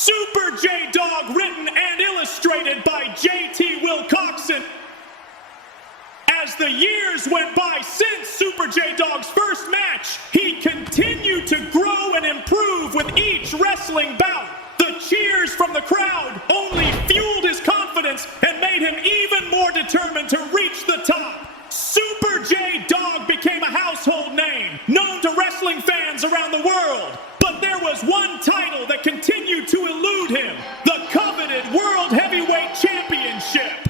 Super J Dogg, written and illustrated by J.T. Wilcoxon. As the years went by since Super J Dogg's first match, he continued to grow and improve with each wrestling bout. The cheers from the crowd only fueled his confidence and made him even more determined to reach the top. Super J Dogg became a household name, known to wrestling fans around the world. But there was one title that continued to elude him, the coveted World Heavyweight Championship.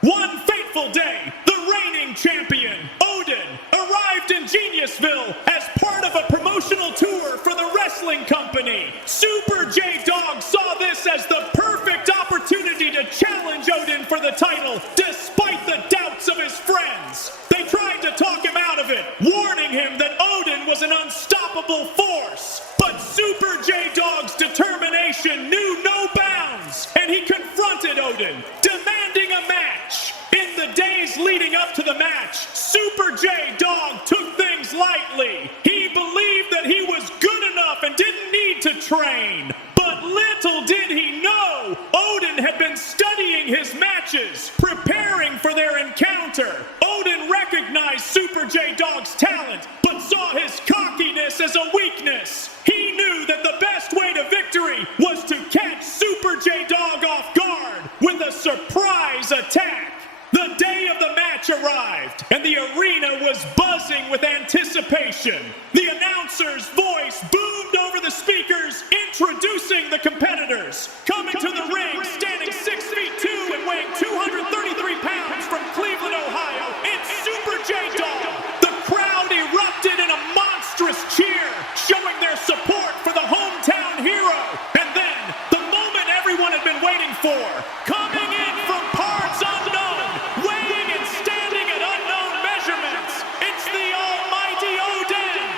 One fateful day, the reigning champion, Odin, arrived in Geniusville as part of a promotional tour for the wrestling company. Super J Dogg saw this as the perfect opportunity to challenge Odin for the title, despite the doubts of his friends. They tried to talk him out of it, warning him that Odin was an unstoppable force. But Super J Dogg's determination knew no bounds, and he confronted Odin, demanding a match. In the days leading up to the match, Super J Dogg took things lightly. He believed that he was good enough and didn't need to train. But little did he know, Odin had been studying his matches, preparing for their encounter. Odin recognized Super J Dogg's talent, but saw his cockiness as a weakness. He knew that the best way to victory was to catch Super J Dogg off guard with a surprise attack. The day of the match arrived, and the arena was buzzing with anticipation. The announcer's voice boomed over the speakers, introducing the competitors. Coming to the ring, standing 6'2" and weighing 233 pounds from Cleveland, Ohio, it's Super J Dogg. The crowd erupted in a monstrous cheer, showing their support for the hometown hero. And then, the moment everyone had been waiting for, coming in from parts unknown, weighing and standing at unknown measurements, it's the almighty Odin.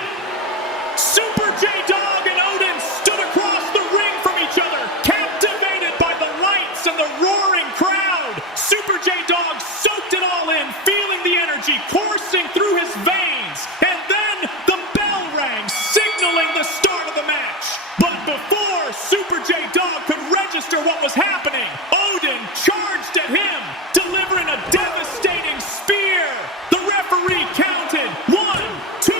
Super J Dogg and Odin stood across the ring from each other, captivated by the lights and the roaring crowd. Super J Dogg soaked it all in, feeling the energy coursing through his veins. And then the bell rang, signaling the start of the match. But before Super J Dogg could register what was happening, Odin charged at him, delivering a devastating spear. The referee counted 1, 2,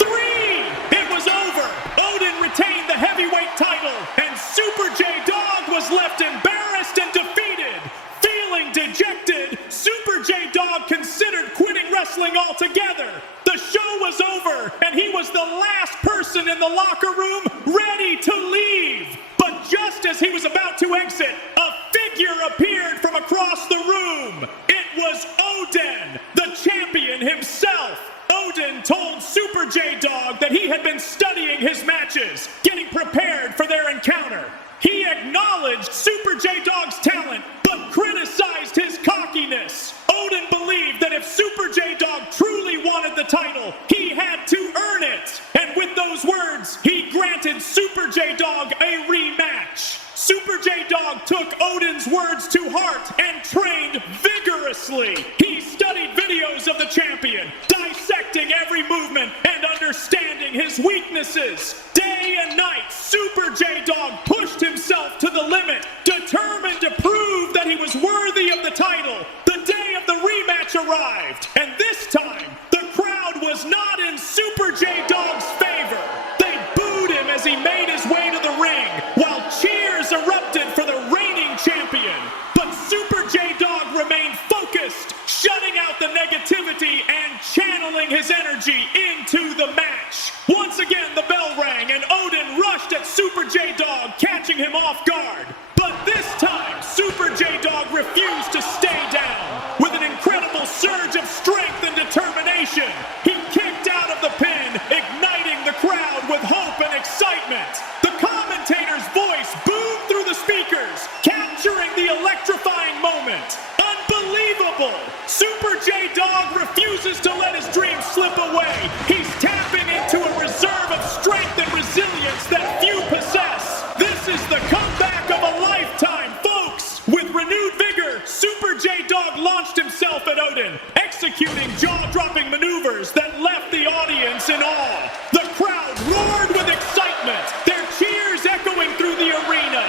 3. It was over. Odin retained the heavyweight title, and Super J Dogg was left embarrassed and defeated. Feeling dejected, Super J Dogg considered quitting wrestling altogether. The show was over, and he was the last person in the locker room ready to leave. But just as he was about to exit, a figure appeared from across the room. It was Odin, the champion himself. Odin told Super J Dogg that he had been studying his matches, getting prepared for their encounter. He acknowledged Super J Dogg's talent, but criticized his cockiness. Odin believed that if Super J Dogg truly wanted the title, he had to earn it. And with those words, he granted Super J Dogg a rematch. Super J Dogg took Odin's words to heart and trained vigorously. He studied videos of the champion, dissecting every movement and understanding his weaknesses. Day and night, Super J Dogg pushed himself to the limit, determined to prove that he was worthy of the title. The day of the rematch arrived, and this time, the crowd was not in Super J Dogg's favor. They booed him as he made his way to the ring, while cheers erupted for the reigning champion. But Super J Dogg remained focused, shutting out the negativity and channeling his energy into the match. Once again, the bell rang, and Odin rushed at Super J Dogg, catching him off guard. But this time, Super J Dogg refused to stay down. With an incredible surge of strength and determination, he kicked out of the pin, igniting the crowd with hope and excitement. The commentator's voice boomed through the speakers, capturing the electrifying moment. Unbelievable! Super J Dogg refuses to let his dreams slip away. He's tapping into a reserve of strength and resilience that few possess. This is the comeback of a lifetime, folks! With renewed vigor, Super J Dogg launched himself at Odin, executing jaw-dropping maneuvers that left the audience in awe. The crowd roared with excitement, their cheers echoing through the arena.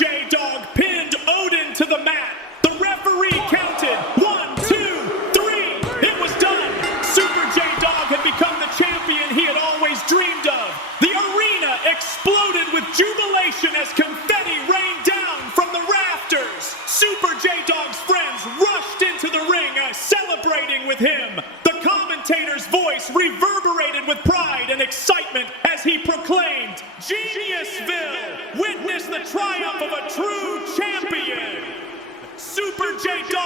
J Dogg pinned Odin to the mat. The referee counted 1, 2, 3. It was done. Super J Dogg had become the champion he had always dreamed of. The arena exploded with jubilation as confetti rained down from the rafters. Super J Dogg's friends rushed into the ring, celebrating with him. The commentator's voice reverberated with pride and excitement as he proclaimed, "Geniusville, witness the triumph of a true champion." Super J Dogg